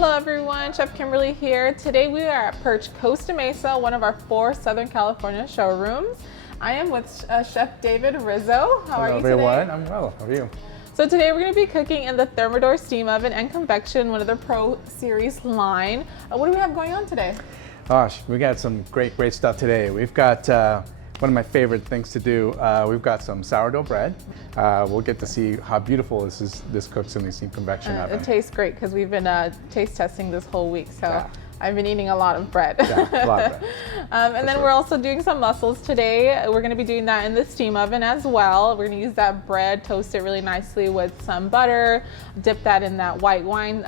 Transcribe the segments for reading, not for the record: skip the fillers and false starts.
Hello everyone, Chef Kimberly here. Today we are at PIRCH Costa Mesa, one of our 4 Southern California showrooms. I am with Chef David Rizzo. How are you today? Hello everyone, I'm well. How are you? So today we're going to be cooking in the Thermador steam oven and Convection, one of the Pro Series line. What do we have going on today? Gosh, we got some great stuff today. We've got one of my favorite things to do. We've got some sourdough bread. We'll get to see how beautiful this cooks in the steam convection oven. It tastes great because we've been taste testing this whole week, so Yeah. I've been eating a lot of bread. Yeah, a lot of bread. And then we're also doing some mussels today. We're going to be doing that in the steam oven as well. We're going to use that bread, toast it really nicely with some butter, dip that in that white wine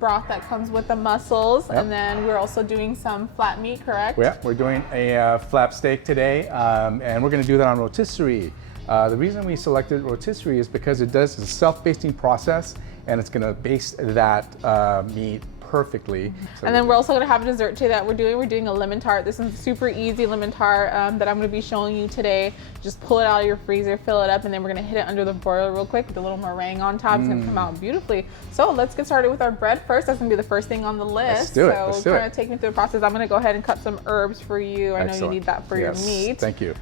broth that comes with the mussels. Yep. And then we're also doing some flat meat, correct? Yeah, we're doing a flap steak today, and we're going to do that on rotisserie. The reason we selected rotisserie is because it's a self-basting process, and it's going to baste that meat perfectly. So and then we're also going to have a dessert today that we're doing. We're doing a lemon tart. This is a super easy lemon tart that I'm going to be showing you today. Just pull it out of your freezer, fill it up, and then we're going to hit it under the broiler real quick with a little meringue on top. It's going to come out beautifully. So let's get started with our bread first. That's going to be the first thing on the list. Let's do it. Let's do it. Kind of take me through the process. I'm going to go ahead and cut some herbs for you. I know you need that for your meat. Thank you.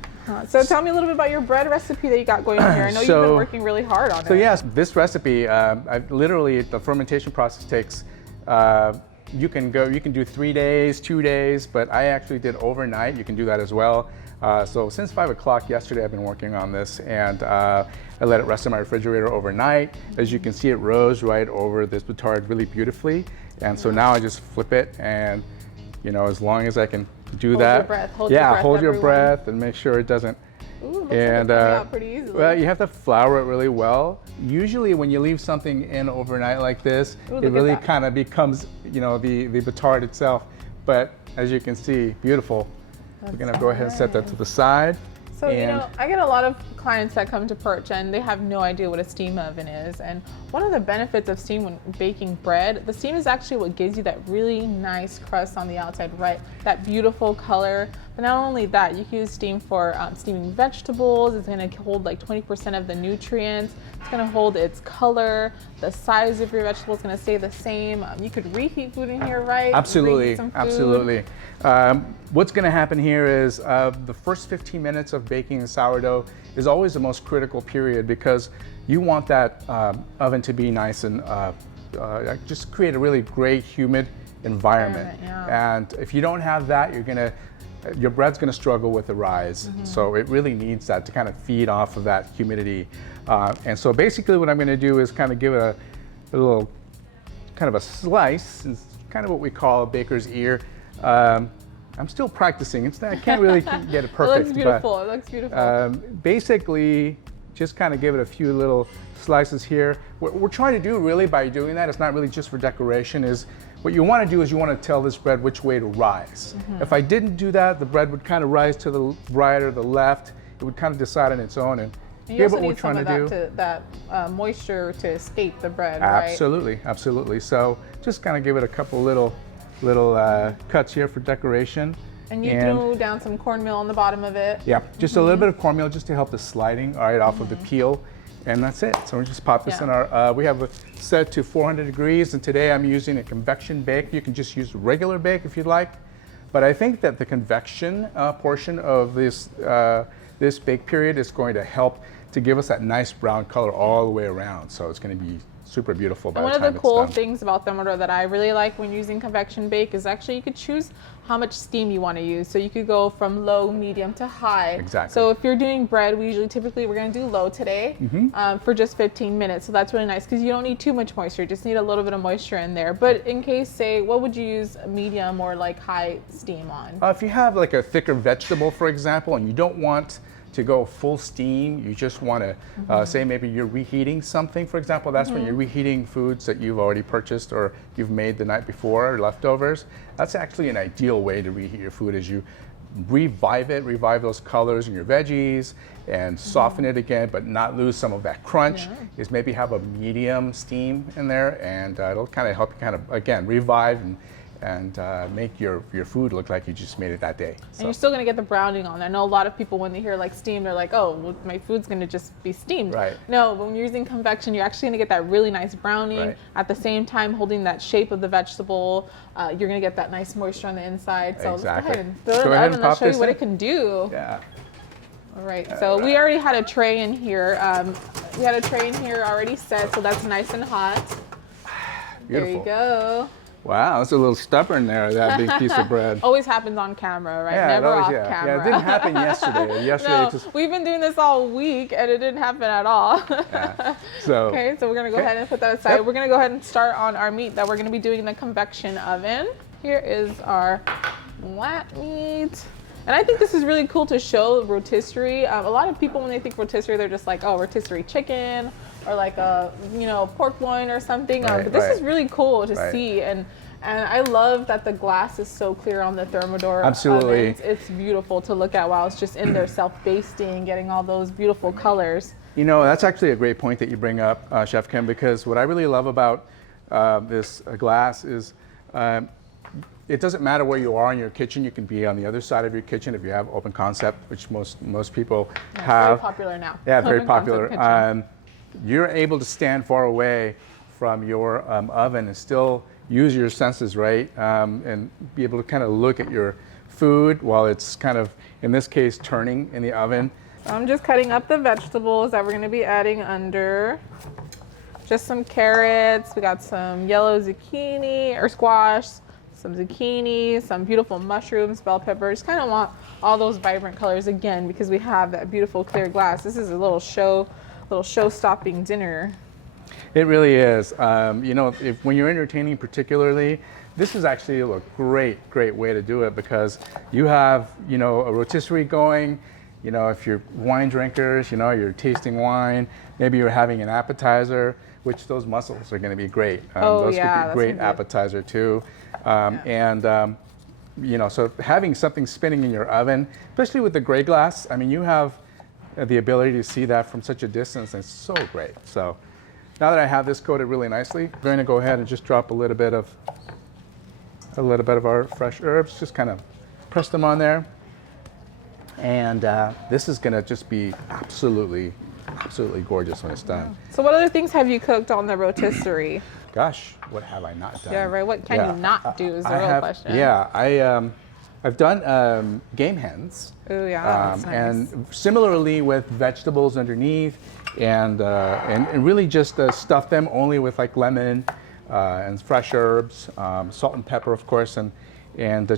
So tell me a little bit about your bread recipe that you got going on here. I know you've been working really hard on it. So yes, this recipe, literally the fermentation process takes, you can do 3 days, 2 days, but I actually did overnight. You can do that as well. So since 5 o'clock yesterday, I've been working on this, and I let it rest in my refrigerator overnight. As you can see, it rose right over this batard really beautifully. And so now I just flip it, and as long as I can do that. Hold your breath and make sure it doesn't. Ooh, looks like it's coming out pretty easily. Well, you have to flour it really well. Usually when you leave something in overnight like this, it really kind of becomes, the batard itself. But as you can see, beautiful. We're gonna go ahead and set that to the side. So, I get a lot of clients that come to PIRCH and they have no idea what a steam oven is. And one of the benefits of steam when baking bread, the steam is actually what gives you that really nice crust on the outside, right? That beautiful color. But not only that, you can use steam for steaming vegetables. It's gonna hold like 20% of the nutrients. It's gonna hold its color. The size of your vegetable is gonna stay the same. You could reheat food in here, right? Absolutely, absolutely. What's gonna happen here is the first 15 minutes of baking the sourdough is always the most critical period because you want that oven to be nice and just create a really great humid environment. And if you don't have that, your bread's gonna struggle with the rise. So it really needs that to kind of feed off of that humidity. And so basically what I'm gonna do is kind of give it a little, kind of a slice. It's kind of what we call a baker's ear. I'm still practicing. I can't really get it perfect. It looks beautiful. It looks beautiful. Basically, just kind of give it a few little slices here. What we're trying to do really by doing that, it's not really just for decoration, is what you want to do is you want to tell this bread which way to rise. If I didn't do that, the bread would kind of rise to the right or the left. It would kind of decide on its own. And you also need some of that moisture to escape the bread, right? Absolutely, absolutely. So just kind of give it a couple little cuts here for decoration. And you threw down some cornmeal on the bottom of it. Yeah, just a little bit of cornmeal just to help the sliding, off of the peel. And that's it. So we just pop this in our, we have it set to 400 degrees, and today I'm using a convection bake. You can just use regular bake if you'd like. But I think that the convection portion of this bake period is going to help to give us that nice brown color all the way around. So it's going to be super beautiful by the time it's done. One of the cool things about Thermador that I really like when using convection bake is actually you could choose how much steam you want to use. So you could go from low, medium to high. Exactly. So if you're doing bread, typically we're going to do low today for just 15 minutes. So that's really nice because you don't need too much moisture. You just need a little bit of moisture in there. But in case, say, what would you use medium or like high steam on? If you have like a thicker vegetable, for example, and you don't want to go full steam, you just want to say maybe you're reheating something, for example. That's when you're reheating foods that you've already purchased or you've made the night before or leftovers. That's actually an ideal way to reheat your food, is you revive those colors in your veggies and soften it again, but not lose some of that crunch. Is maybe have a medium steam in there, and it'll kind of help you again revive and make your food look like you just made it that day. And you're still gonna get the browning on. I know a lot of people, when they hear like steam, they're like, oh, well, my food's gonna just be steamed. Right. No, when you're using convection, you're actually gonna get that really nice browning. Right. At the same time, holding that shape of the vegetable, you're gonna get that nice moisture on the inside. So Exactly. let's go ahead and throw it in the oven. Let's show you what it can do. Yeah. All right, so we already had a tray in here. We had a tray in here already set, so that's nice and hot. Beautiful. There you go. Wow, it's a little stubborn there, that big piece of bread. Always happens on camera, right? Yeah, Never always, off yeah. camera. Yeah, it didn't happen yesterday. Yesterday No, it just, we've been doing this all week and it didn't happen at all. yeah. So, Okay, so we're gonna go ahead and put that aside. Yep. We're gonna go ahead and start on our meat that we're gonna be doing in the convection oven. Here is our flat meat. And I think this is really cool to show rotisserie. A lot of people, when they think rotisserie, they're just like, oh, rotisserie chicken or like a, pork loin or something. Right, But this right. is really cool to Right. see. And I love that the glass is so clear on the Thermador. Absolutely. Ovens. It's beautiful to look at while it's just in there self-basting, getting all those beautiful colors. That's actually a great point that you bring up, Chef Kim, because what I really love about this glass is it doesn't matter where you are in your kitchen. You can be on the other side of your kitchen if you have open concept, which most people have. Very popular now. Yeah, very Open concept popular. kitchen. You're able to stand far away from your oven and still use your senses, right? And be able to kind of look at your food while it's kind of, in this case, turning in the oven. I'm just cutting up the vegetables that we're going to be adding under. Just some carrots. We got some yellow zucchini or squash, some zucchini, some beautiful mushrooms, bell peppers. Kind of want all those vibrant colors again because we have that beautiful clear glass. This is a little show-stopping dinner. It really is. When you're entertaining particularly, this is actually a great way to do it because you have, a rotisserie going. If you're wine drinkers, you're tasting wine, maybe you're having an appetizer, which those mussels are going to be great. Those could be a great appetizer too. So having something spinning in your oven, especially with the gray glass, you have the ability to see that from such a distance, and it's so great. So now that I have this coated really nicely, I'm going to go ahead and just drop a little bit of our fresh herbs, just kind of press them on there. And this is going to just be absolutely gorgeous when it's done. So what other things have you cooked on the rotisserie? Gosh, what have I not done? Yeah, right. What can you not do is the real question. Yeah, I've done game hens. Oh yeah, that's nice. And similarly with vegetables underneath, and really just stuff them only with like lemon and fresh herbs, salt and pepper, of course, and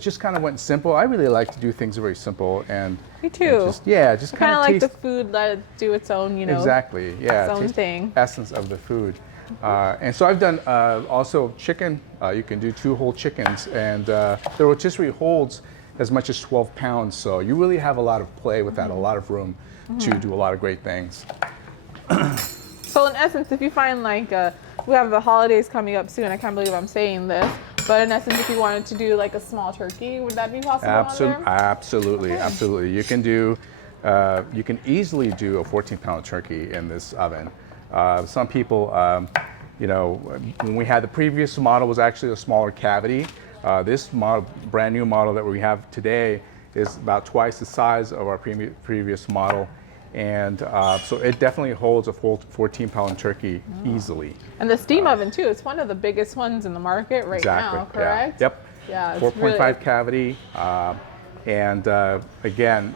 just kind of went simple. I really like to do things very simple and me too. Just kind of like the food, let it do its own, exactly, yeah, its own thing. Essence of the food. And so I've done also chicken. You can do 2 whole chickens, and the rotisserie holds as much as 12 pounds. So you really have a lot of play with that, a lot of room to do a lot of great things. So in essence, if you find we have the holidays coming up soon, I can't believe I'm saying this, but in essence, if you wanted to do like a small turkey, would that be possible? Absolutely. You can easily do a 14-pound turkey in this oven. Some people, when we had the previous model was actually a smaller cavity. This model, brand new model that we have today, is about twice the size of our previous model. And so it definitely holds a full 14-pound turkey easily. And the steam oven too, it's one of the biggest ones in the market right now, correct? Yeah. Yep. Yeah, 4.5 cavity. Again,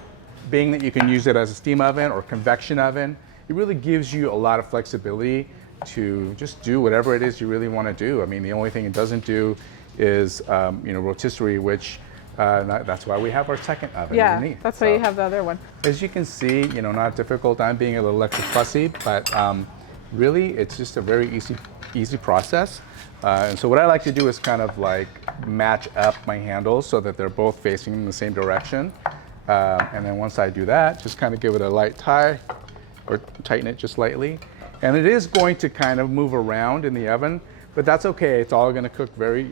being that you can use it as a steam oven or convection oven, it really gives you a lot of flexibility to just do whatever it is you really want to do. The only thing it doesn't do is, rotisserie, which that's why we have our second oven underneath. Yeah, that's why you have the other one. As you can see, not difficult. I'm being a little extra fussy, but really it's just a very easy process. And so what I like to do is kind of like match up my handles so that they're both facing in the same direction. And then once I do that, just kind of give it a light tie or tighten it just lightly. And it is going to kind of move around in the oven, but that's okay. It's all going to cook very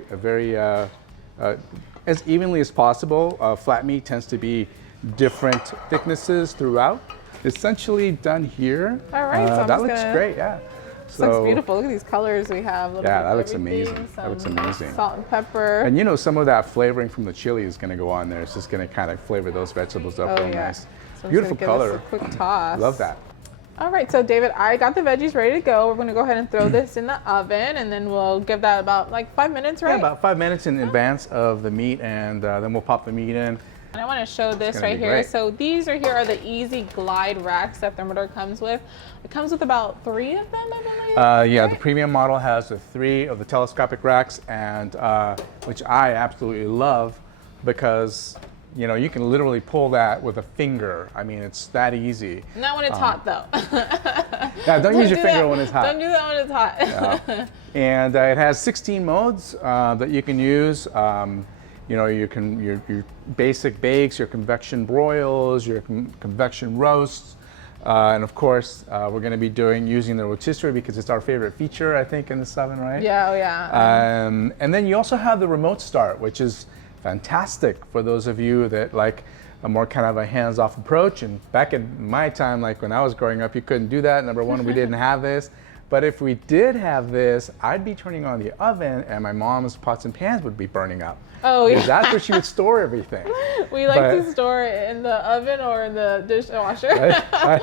as evenly as possible. Flat meat tends to be different thicknesses throughout. Essentially done here. All right, so that looks great, yeah. This looks beautiful. Look at these colors we have. Yeah, that looks amazing. That looks amazing. Salt and pepper. And you know, some of that flavoring from the chili is going to go on there. It's just going to kind of flavor those vegetables up real nice. So Beautiful color. A quick toss. Love that. All right, so David, I got the veggies ready to go. We're going to go ahead and throw this in the oven, and then we'll give that about like 5 minutes, right? Yeah, about 5 minutes in advance of the meat, and then we'll pop the meat in. And I want to show this right here. Great. So these right here are the easy glide racks that Thermador comes with. It comes with about 3 of them, I believe. Yeah, the premium model has the 3 of the telescopic racks, and which I absolutely love because you know you can literally pull that with a finger. I mean, it's that easy. Not when it's hot, though. Yeah, don't use your finger when it's hot. Don't do that when it's hot. Yeah. And it has 16 modes that you can use. You know, you can your basic bakes, your convection broils, your convection roasts, and of course we're going to be using the rotisserie because it's our favorite feature, I think, in this oven, right? Yeah, oh yeah. And then you also have the remote start, which is fantastic for those of you that like a more kind of a hands-off approach. And back in my time, like when I was growing up, you couldn't do that. Number one, we didn't have this. But if we did have this, I'd be turning on the oven and my mom's pots and pans would be burning up. Oh, yeah. That's where she would store everything. We like to store it in the oven or in the dishwasher. Right?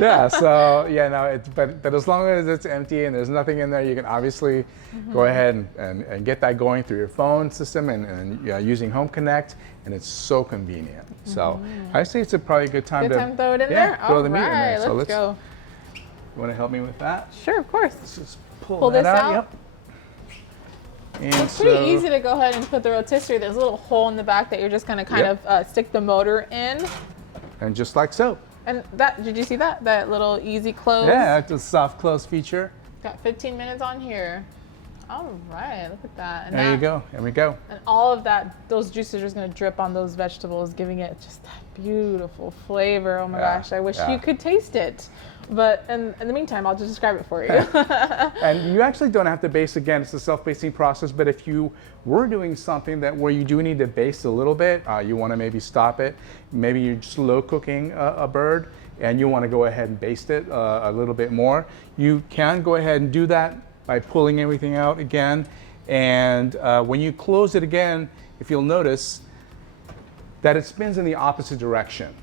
Yeah, so, yeah, no, but as long as it's empty and there's nothing in there, you can obviously go ahead and get that going through your phone system and using Home Connect, and it's so convenient. So I say it's probably a good time to throw it in there? throw the meat in there. So let's go. You want to help me with that? Sure, of course. Let's just pull that this out. Yep. And it's pretty easy to go ahead and put the rotisserie. There's a little hole in the back that you're just going to kind of stick the motor in. And just like so. And that, did you see that? That little easy close? Yeah, it's a soft close feature. Got 15 minutes on here. All right, look at that. And there you go. There we go. And all of that, those juices are just going to drip on those vegetables, giving it just that beautiful flavor. Oh my gosh, I wish you could taste it. But in the meantime, I'll just describe it for you. And you actually don't have to baste again. It's a self-basting process. But if you were doing something where you do need to baste a little bit, you want to maybe stop it. Maybe you're slow cooking a bird and you want to go ahead and baste it a little bit more. You can go ahead and do that by pulling everything out again. And when you close it again, if you'll notice that it spins in the opposite direction.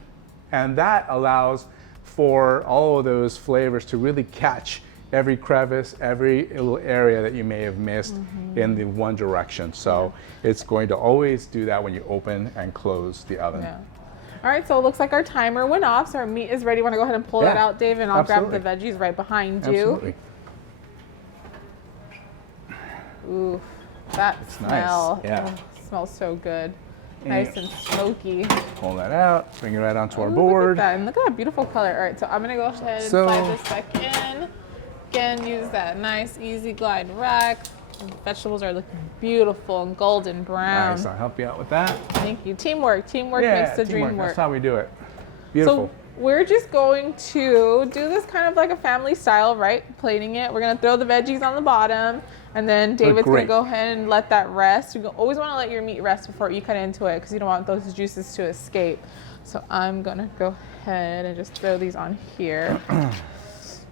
And that allows for all of those flavors to really catch every crevice, every little area that you may have missed in the one direction. So it's going to always do that when you open and close the oven. Yeah. All right, so it looks like our timer went off, so our meat is ready. Want to go ahead and pull that out, Dave, and I'll grab the veggies right behind you. Absolutely. Ooh, that smell. Nice. Yeah. Smells so good. Nice and smoky. Pull that out, bring it right onto our board. Look at that, and look at that beautiful color. All right, so I'm gonna go ahead and slide this back in. Again, use that nice, easy glide rack. The vegetables are looking beautiful and golden brown. Nice, I'll help you out with that. Thank you. Teamwork makes the dream work. That's how we do it. Beautiful. So we're just going to do this kind of like a family style, right? Plating it. We're gonna throw the veggies on the bottom. And then David's going to go ahead and let that rest. You always want to let your meat rest before you cut into it because you don't want those juices to escape. So I'm going to go ahead and just throw these on here.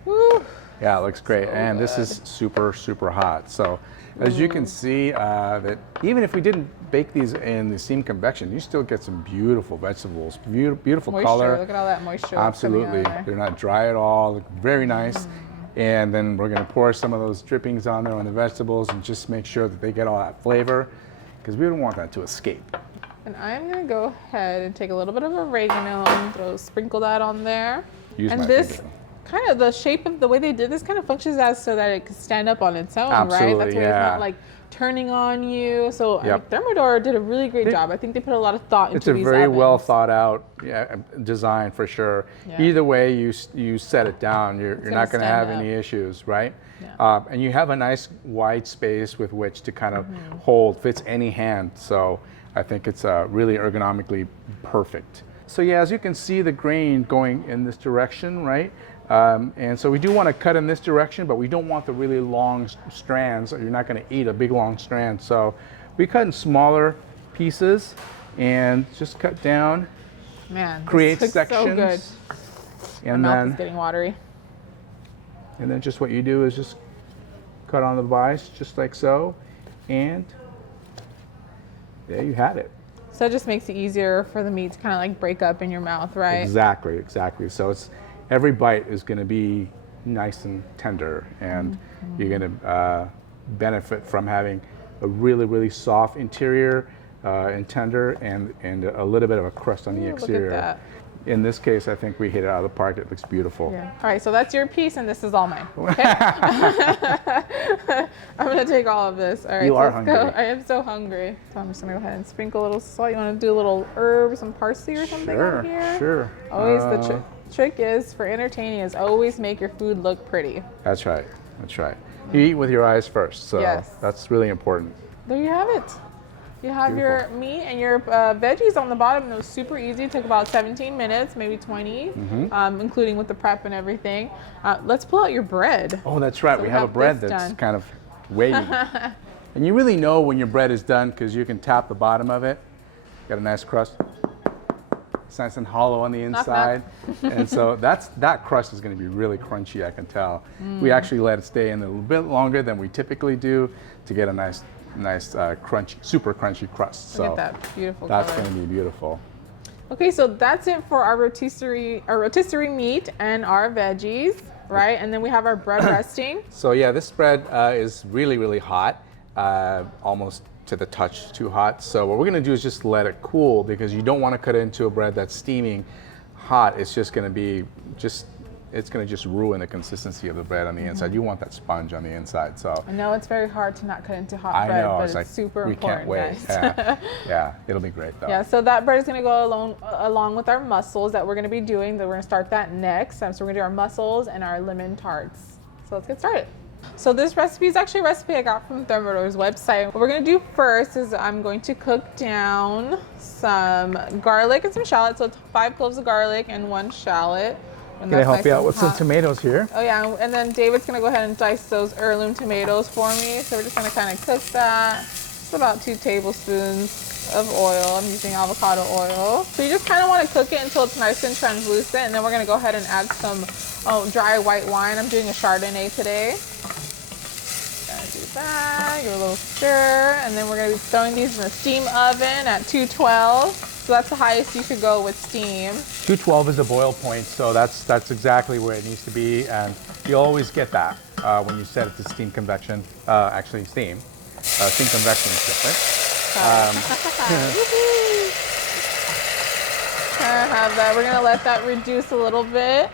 Woo. Yeah, it looks great. And this is super, super hot. So as you can see, that even if we didn't bake these in the steam convection, you still get some beautiful vegetables, beautiful moisture. Color. Look at all that moisture. Absolutely. They're not dry at all. Look very nice. And then we're going to pour some of those drippings on there on the vegetables and just make sure that they get all that flavor because we don't want that to escape. And I'm going to go ahead and take a little bit of oregano and sprinkle that on there. And this kind of the shape of the way they did this kind of functions as so that it can stand up on its own, right? That's why it's not like turning on you. So Thermador did a really great job. I think they put a lot of thought into these It's a very ovens. well thought out design for sure. Either way you set it down, you're not going to have any issues, right? And you have a nice wide space with which to kind of hold, fits any hand. So I think it's really ergonomically perfect. So yeah, as you can see the grain going in this direction, right? And so we do want to cut in this direction, but we don't want the really long strands, or you're not going to eat a big long strand. So we cut in smaller pieces and just cut down. Man, create this looks sections. so good. And My mouth then is getting watery. And then just what you do is just cut on the vise, just like so, and there you have it. So it just makes it easier for the meat to kind of like break up in your mouth, right? Exactly, exactly. So it's every bite is going to be nice and tender, and you're going to benefit from having a really, really soft interior and tender, and a little bit of a crust on the exterior. Look at that. In this case, I think we hit it out of the park. It looks beautiful. Yeah. All right, so that's your piece, and this is all mine. Okay? I'm gonna take all of this. All right. You are let's hungry. go. I am so hungry. So I'm just gonna go ahead and sprinkle a little salt. You want to do a little herb, some parsley or something on here? Sure. Always the trick is for entertaining is always make your food look pretty. That's right. That's right. You eat with your eyes first, so Yes. that's really important. There you have it. You have Beautiful. your meat and your veggies on the bottom. It was super easy. It took about 17 minutes, maybe 20, including with the prep and everything. Let's pull out your bread. Oh, that's right. So we we have a have bread this that's done. kind of wavy. And you really know when your bread is done because you can tap the bottom of it. Got a nice crust. It's nice and hollow on the inside. And so that crust is going to be really crunchy, I can tell. We actually let it stay in a little bit longer than we typically do to get a nice crunchy, super crunchy crust. So Look at that beautiful that's color. going to be beautiful. Okay, so that's it for our rotisserie meat and our veggies, right? And then we have our bread resting. So yeah, this bread is really, really hot, almost to the touch too hot. So what we're gonna do is just let it cool because you don't want to cut it into a bread that's steaming hot. It's just gonna be it's gonna just ruin the consistency of the bread on the inside. You want that sponge on the inside. So I know it's very hard to not cut into hot I bread, know, but it's like super we important, can't wait. guys. Yeah, it'll be great though. Yeah, so that bread is going to go along with our mussels that we're going to be doing. We're going to start that next. So we're going to do our mussels and our lemon tarts. So let's get started. So this recipe is actually a recipe I got from Thermador's website. What we're going to do first is I'm going to cook down some garlic and some shallots. So it's 5 cloves of garlic and 1 shallot. And Can I that's help nice you out and with some hot. tomatoes here? Oh yeah, and then David's gonna go ahead and dice those heirloom tomatoes for me. So we're just gonna kind of cook that. It's about 2 tablespoons of oil. I'm using avocado oil. So you just kind of want to cook it until it's nice and translucent, and then we're gonna go ahead and add some dry white wine. I'm doing a Chardonnay today. Gonna do that, give it a little stir, and then we're gonna be throwing these in the steam oven at 212. So that's the highest you should go with steam. 212 is the boil point, so that's exactly where it needs to be, and you always get that when you set it to steam convection. Actually, steam. Steam convection is different. Gonna have that. We're gonna let that reduce a little bit.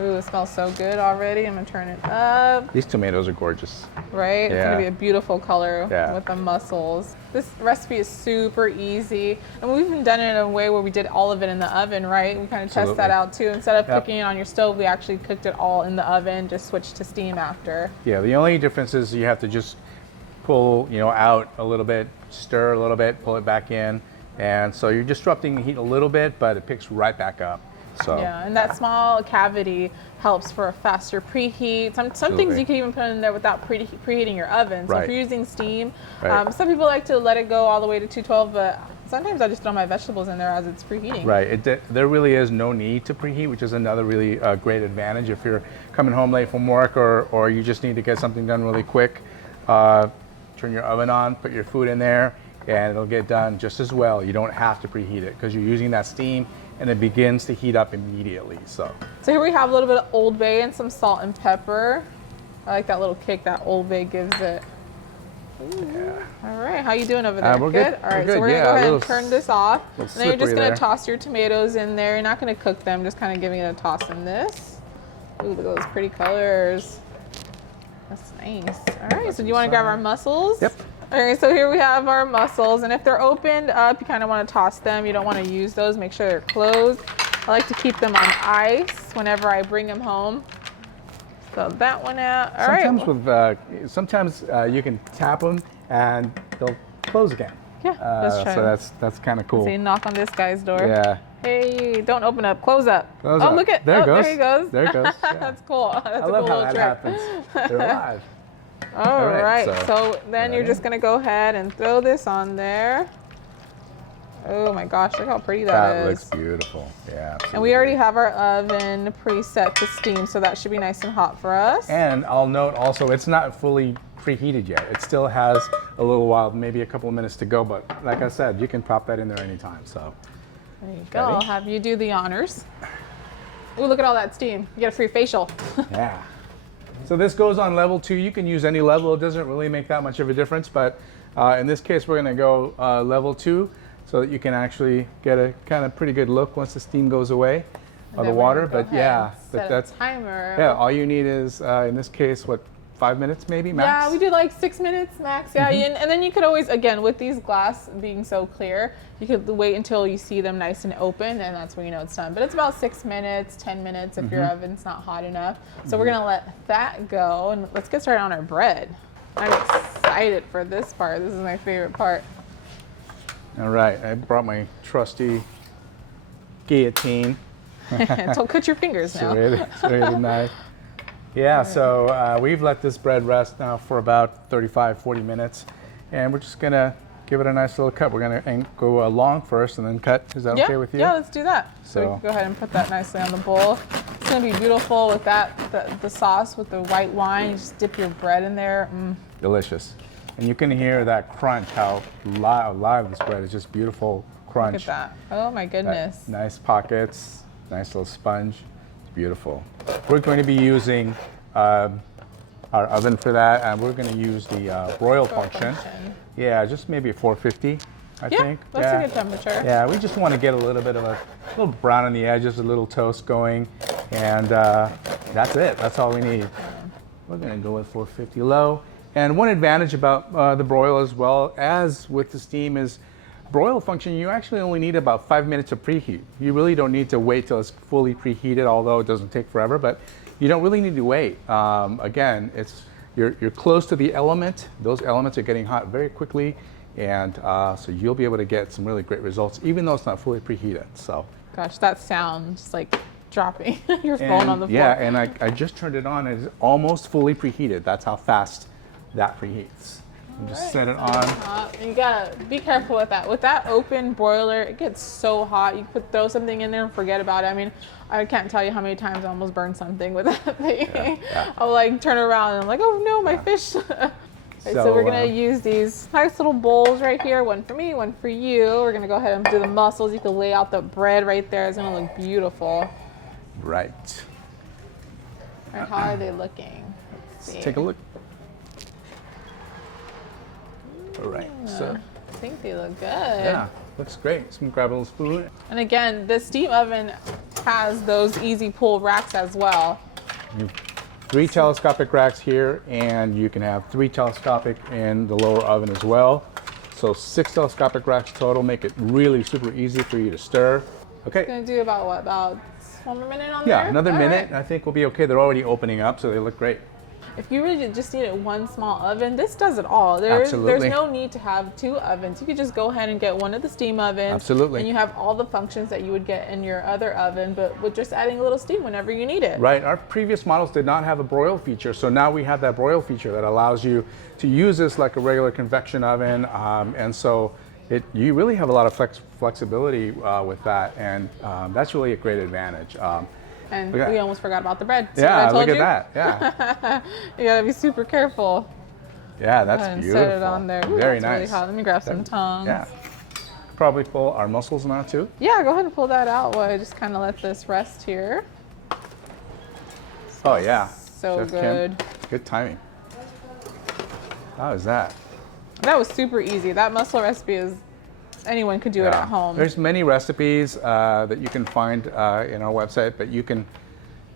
Ooh, it smells so good already. I'm gonna turn it up. These tomatoes are gorgeous. Right? It's Yeah. gonna be a beautiful color Yeah. with the mussels. This recipe is super easy. And we've even done it in a way where we did all of it in the oven, right? We kind of test that Absolutely. out too. Instead of Yep. cooking it on your stove, we actually cooked it all in the oven, just switched to steam after. Yeah, the only difference is you have to just pull, out a little bit, stir a little bit, pull it back in, and so you're disrupting the heat a little bit, but it picks right back up. So Yeah, and that small cavity helps for a faster preheat. Some things Absolutely. you can even put in there without preheating your oven. So if Right. you're using steam, Right. some people like to let it go all the way to 212, but sometimes I just throw my vegetables in there as it's preheating. Right, there really is no need to preheat, which is another really great advantage if you're coming home late from work or you just need to get something done really quick. Turn your oven on, put your food in there, and it'll get done just as well. You don't have to preheat it because you're using that steam and it begins to heat up immediately. So So here we have a little bit of Old Bay and some salt and pepper. I like that little kick that Old Bay gives it. yeah. All right, how you doing over there? We're good. All right, We're good. so we're Yeah, gonna go a ahead and little turn this off. And then you're just slippery gonna there. toss your tomatoes in there. You're not gonna cook them, just kind of giving it a toss in this. Ooh, look at those pretty colors. That's nice. All right, so do you want to grab our mussels? Yep. All right, so here we have our mussels, and if they're opened up, you kind of want to toss them. You don't want to use those. Make sure they're closed. I like to keep them on ice whenever I bring them home. So that one out. All right. Sometimes you can tap them and they'll close again. Yeah, let's try. So that's kind of cool. See, knock on this guy's door. Yeah. Hey, don't open up. Close up. Close oh, up. look at There it goes. There he goes. There it goes. Yeah. That's cool. That's I a love cool how little that trick. happens. They're alive. All right. right, So then you're yeah. just gonna go ahead and throw this on there. Oh my gosh, look how pretty that is. That looks beautiful. Yeah, absolutely. And we already have our oven preset to steam, so that should be nice and hot for us. And I'll note also, it's not fully preheated yet. It still has a little while, maybe a couple of minutes to go, but like I said, you can pop that in there anytime, so. There you go, I'll have you do the honors. Ooh, look at all that steam. You get a free facial. Yeah. So this goes on level 2. You can use any level. It doesn't really make that much of a difference, but in this case, we're gonna go level 2 so that you can actually get a kind of pretty good look once the steam goes away of the water. But yeah, that's timer. Yeah, all you need is, in this case, what, 5 minutes maybe max? Yeah, we do like 6 minutes max. Yeah, and then you could always, again, with these glass being so clear, you could wait until you see them nice and open, and that's when you know it's done. But it's about 6 minutes, 10 minutes if your oven's not hot enough. So we're gonna let that go, and let's get started on our bread. I'm excited for this part. This is my favorite part. All right, I brought my trusty guillotine. Don't cut your fingers now. It's really nice. Yeah, so we've let this bread rest now for about 35, 40 minutes, and we're just gonna give it a nice little cut. We're gonna go long first and then cut. Is that okay with you? Yeah, let's do that. So we can go ahead and put that nicely on the bowl. It's gonna be beautiful with that, the sauce with the white wine. You just dip your bread in there. Delicious. And you can hear that crunch, how live this bread is, just beautiful crunch. Look at that. Oh my goodness. Nice pockets, nice little sponge. It's beautiful. We're going to be using our oven for that, and we're going to use the broil function. Yeah, just maybe a 450, I think. That's a good temperature. Yeah, we just want to get a little bit of a little brown on the edges, a little toast going, and that's it. That's all we need. We're going to go with 450 low. And one advantage about the broil, as well as with the steam, is broil function, you actually only need about 5 minutes of preheat. You really don't need to wait till it's fully preheated, although it doesn't take forever, but you don't really need to wait. Again, you're close to the element. Those elements are getting hot very quickly, and so you'll be able to get some really great results, even though it's not fully preheated. So. Gosh, that sound just like dropping your phone on the floor. Yeah, and I just turned it on. It's almost fully preheated. That's how fast that preheats. And just set it on. You gotta be careful with that. With that open broiler, it gets so hot. You could throw something in there and forget about it. I mean, I can't tell you how many times I almost burned something with that thing. I'll like turn around and I'm like, oh no, my fish. So we're gonna use these nice little bowls right here. One for me, one for you. We're gonna go ahead and do the mussels. You can lay out the bread right there. It's gonna look beautiful. Right. All right, how are they looking? Let's take a look. All right, so I think they look good. Yeah, looks great. So I'm gonna grab a little spoon. And again, the steam oven has those easy pull racks as well. 3 telescopic racks here, and you can have 3 telescopic in the lower oven as well. So 6 telescopic racks total, make it really super easy for you to stir. Okay. It's gonna do about what, about 1 more minute on there? Yeah, another minute. Right. I think we'll be okay. They're already opening up, so they look great. If you really just needed one small oven, this does it all. There's no need to have 2 ovens. You could just go ahead and get one of the steam ovens. Absolutely. And you have all the functions that you would get in your other oven, but with just adding a little steam whenever you need it. Right. Our previous models did not have a broil feature, so now we have that broil feature that allows you to use this like a regular convection oven, and so you really have a lot of flexibility with that, and that's really a great advantage. And we almost forgot about the bread. See yeah, look at that. Yeah. You gotta be super careful. Yeah, that's beautiful. Set it on there. Ooh, very that's nice. Really hot. Let me grab some tongs. Yeah. Probably pull our mussels now too. Yeah, go ahead and pull that out while I just kind of let this rest here. Oh yeah. So Chef good. Kim, good timing. How is that? That was super easy. That mussel recipe is. Anyone could do it at home. There's many recipes that you can find in our website, but you can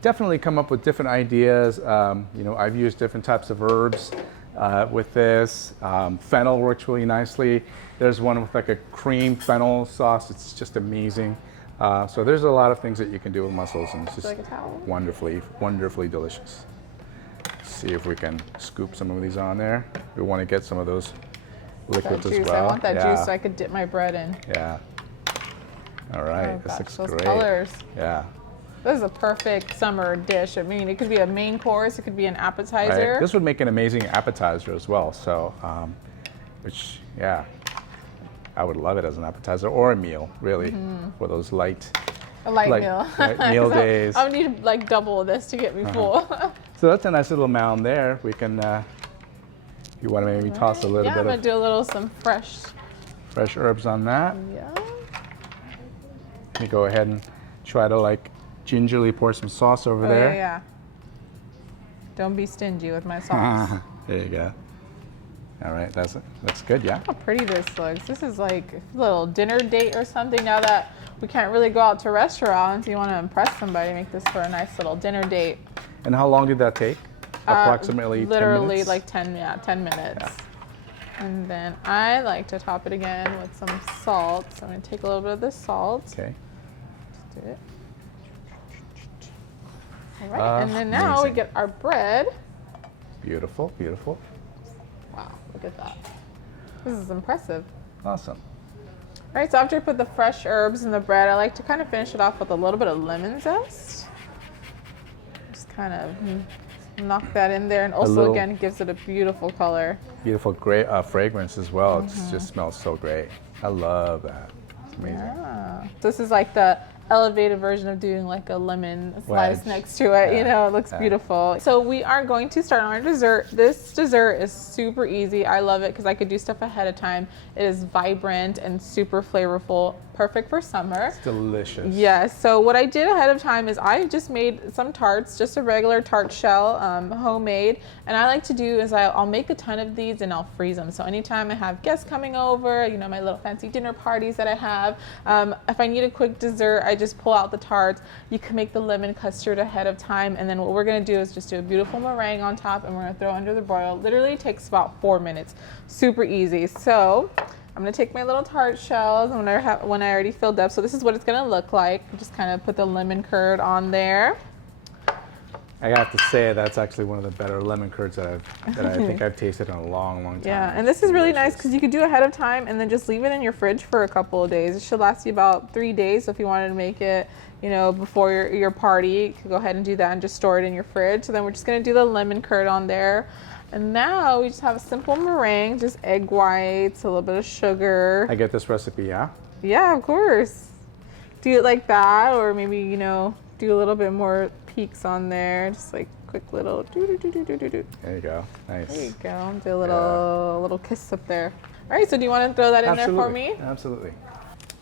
definitely come up with different ideas. You know, I've used different types of herbs with this. Fennel works really nicely. There's one with like a cream fennel sauce. It's just amazing. So there's a lot of things that you can do with mussels, and it's just like wonderfully, wonderfully delicious. Let's see if we can scoop some of these on there. We want to get some of those liquids as well. I want that juice so I could dip my bread in. Yeah. All right. This looks those great. Colors. Yeah. This is a perfect summer dish. I mean, it could be a main course. It could be an appetizer. Right. This would make an amazing appetizer as well. So, which, yeah. I would love it as an appetizer or a meal, really, for those light A light meal. light meal days. I would need like double of this to get me full. So that's a nice little mound there. We can, if you want to maybe toss a little yeah, bit I'm gonna of do some fresh. fresh herbs on that. Yeah. Let me go ahead and try to like gingerly pour some sauce over there. Yeah. Don't be stingy with my sauce. There you go. All right, that's good, yeah. How pretty this looks. This is like a little dinner date or something. Now that we can't really go out to restaurants, you want to impress somebody, make this for a nice little dinner date. And how long did that take? Approximately 10 literally minutes? like 10 minutes. Yeah. And then I like to top it again with some salt. So I'm going to take a little bit of this salt. Okay. Just do it. All right, and then now we amazing. get our bread. Beautiful, beautiful. Wow, look at that. This is impressive. Awesome. All right, so after I put the fresh herbs in the bread, I like to kind of finish it off with a little bit of lemon zest. Just kind of knock that in there, and also again, it gives it a beautiful color. Beautiful, great fragrance as well. It just smells so great. I love that. It's amazing. Yeah. This is like the elevated version of doing like a lemon slice Wedge. next to it. Yeah. You know, it looks beautiful. So we are going to start on our dessert. This dessert is super easy. I love it because I could do stuff ahead of time. It is vibrant and super flavorful, perfect for summer. It's delicious. Yes, so what I did ahead of time is I just made some tarts, just a regular tart shell, homemade. And I like to do is I'll make a ton of these and I'll freeze them. So anytime I have guests coming over, you know, my little fancy dinner parties that I have, if I need a quick dessert, I just pull out the tarts. You can make the lemon custard ahead of time. And then what we're gonna do is just do a beautiful meringue on top and we're gonna throw under the broil. Literally takes about 4 minutes, super easy. So I'm gonna take my little tart shells when I already filled up. So this is what it's gonna look like. Just kind of put the lemon curd on there. I have to say that's actually one of the better lemon curds that I think I've tasted in a long, long time. Yeah, and this is really nice because you could do ahead of time and then just leave it in your fridge for a couple of days. It should last you about 3 days. So if you wanted to make it, you know, before your party, you could go ahead and do that and just store it in your fridge. So then we're just gonna do the lemon curd on there. And now we just have a simple meringue, just egg whites, a little bit of sugar. I get this recipe, yeah? Yeah, of course. Do it like that, or maybe, you know, do a little bit more peaks on there, just like quick little do. There you go. Nice. There you go. Do a little kiss up there. All right, so do you want to throw that in there for me? Absolutely.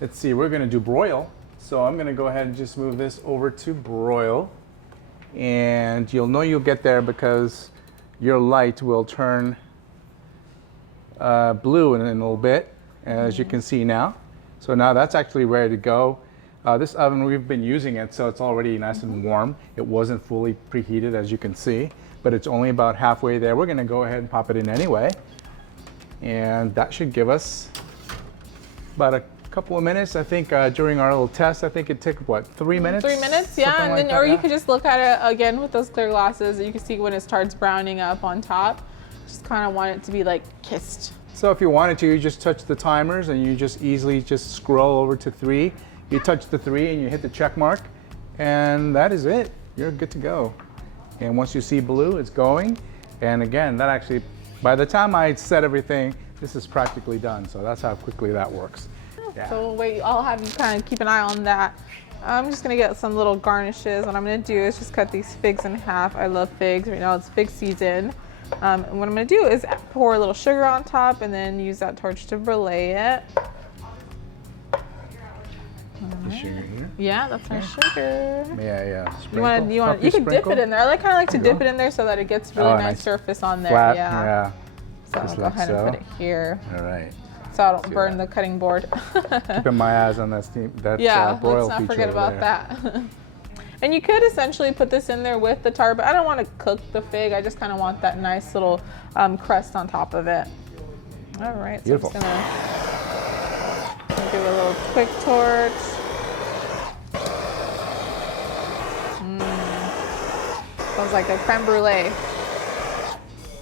Let's see, we're gonna do broil. So I'm gonna go ahead and just move this over to broil. And you'll know you'll get there because your light will turn blue in a little bit, as you can see now. So now that's actually ready to go. This oven, we've been using it, so it's already nice and warm. It wasn't fully preheated, as you can see, but it's only about halfway there. We're gonna go ahead and pop it in anyway. And that should give us about a couple of minutes. I think during our little test, I think it took, what, 3 minutes? 3 minutes, yeah, Something and like then, that, or you yeah. could just look at it again with those clear glasses. You can see when it starts browning up on top. Just kind of want it to be like kissed. So if you wanted to, you just touch the timers and you just easily just scroll over to 3. You touch the 3 and you hit the check mark, and that is it. You're good to go. And once you see blue, it's going. And again, that actually, by the time I set everything, this is practically done. So that's how quickly that works. Yeah. So wait, I'll have you kind of keep an eye on that. I'm just gonna get some little garnishes. What I'm gonna do is just cut these figs in half. I love figs. Right now it's fig season. And what I'm gonna do is pour a little sugar on top and then use that torch to brulee it. The sugar here. Yeah, that's our sugar. Yeah. You can dip it in there. I kind of like to dip it in there so that it gets really nice nice. Surface on there. Flat, Yeah. So I'll Just go like ahead so. and put it here All right. so I don't See burn that. the cutting board. Keeping my eyes on that steam, that Yeah, broil let's not feature forget over about there. that. And you could essentially put this in there with the tart, but I don't want to cook the fig. I just kind of want that nice little crust on top of it. All right, so Beautiful. I'm just gonna give it a little quick torch. Smells like a creme brulee.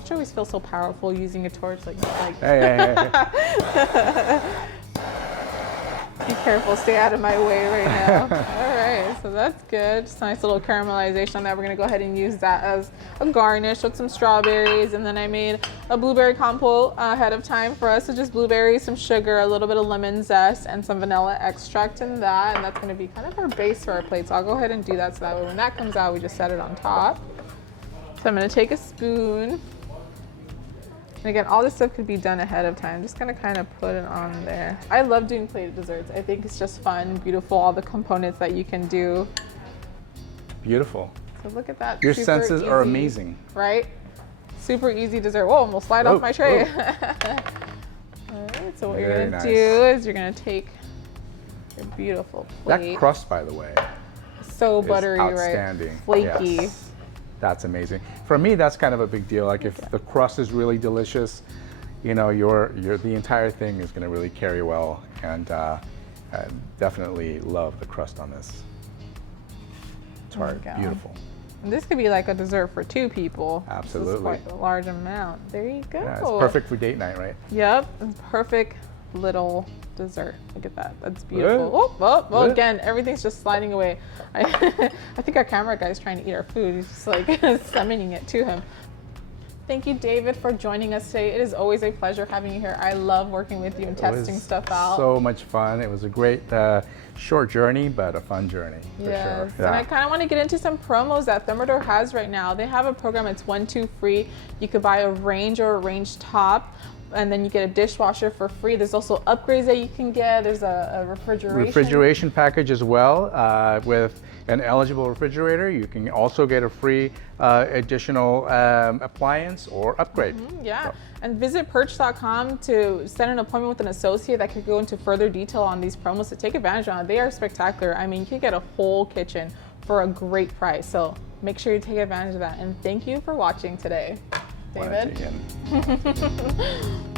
I always feel so powerful using a torch like. Hey. Be careful, stay out of my way right now. All right, so that's good. Just a nice little caramelization on that. We're gonna go ahead and use that as a garnish with some strawberries. And then I made a blueberry compote ahead of time for us. So just blueberries, some sugar, a little bit of lemon zest, and some vanilla extract in that. And that's gonna be kind of our base for our plate. So I'll go ahead and do that so that way when that comes out, we just set it on top. So I'm gonna take a spoon. And again, all this stuff could be done ahead of time. Just gonna kind of put it on there. I love doing plated desserts. I think it's just fun, beautiful, all the components that you can do. Beautiful. So look at that. Your Super senses are easy, amazing. right? Super easy dessert. Whoa, almost slide off my tray. All right, so what you're Very gonna nice. do is you're gonna take your beautiful plate. That crust, by the way, So is buttery, outstanding. right? Flaky. Yes. That's amazing. For me, that's kind of a big deal. Like if the crust is really delicious, you know, the entire thing is going to really carry well. And I definitely love the crust on this tart. There we go. Beautiful. And this could be like a dessert for 2 people. Absolutely. This is quite a large amount. There you go. Yeah, it's perfect for date night, right? Yep, perfect little dessert. Look at that. That's beautiful. Good. Well, Good. again, everything's just sliding away. I think our camera guy's trying to eat our food. He's just like summoning it to him. Thank you, David, for joining us today. It is always a pleasure having you here. I love working with you and testing stuff out. So much fun. It was a great short journey, but a fun journey for Yes, sure. and I kind of want to get into some promos that Thermador has right now. They have a program, it's 1, 2 free. You could buy a range or a range top, and then you get a dishwasher for free. There's also upgrades that you can get. There's a refrigeration package as well with an eligible refrigerator. You can also get a free additional appliance or upgrade. Yeah, So, and visit PIRCH.com to set an appointment with an associate that could go into further detail on these promos to take advantage of it. They are spectacular. I mean, you could get a whole kitchen for a great price. So make sure you take advantage of that. And thank you for watching today, David. wanna dig in.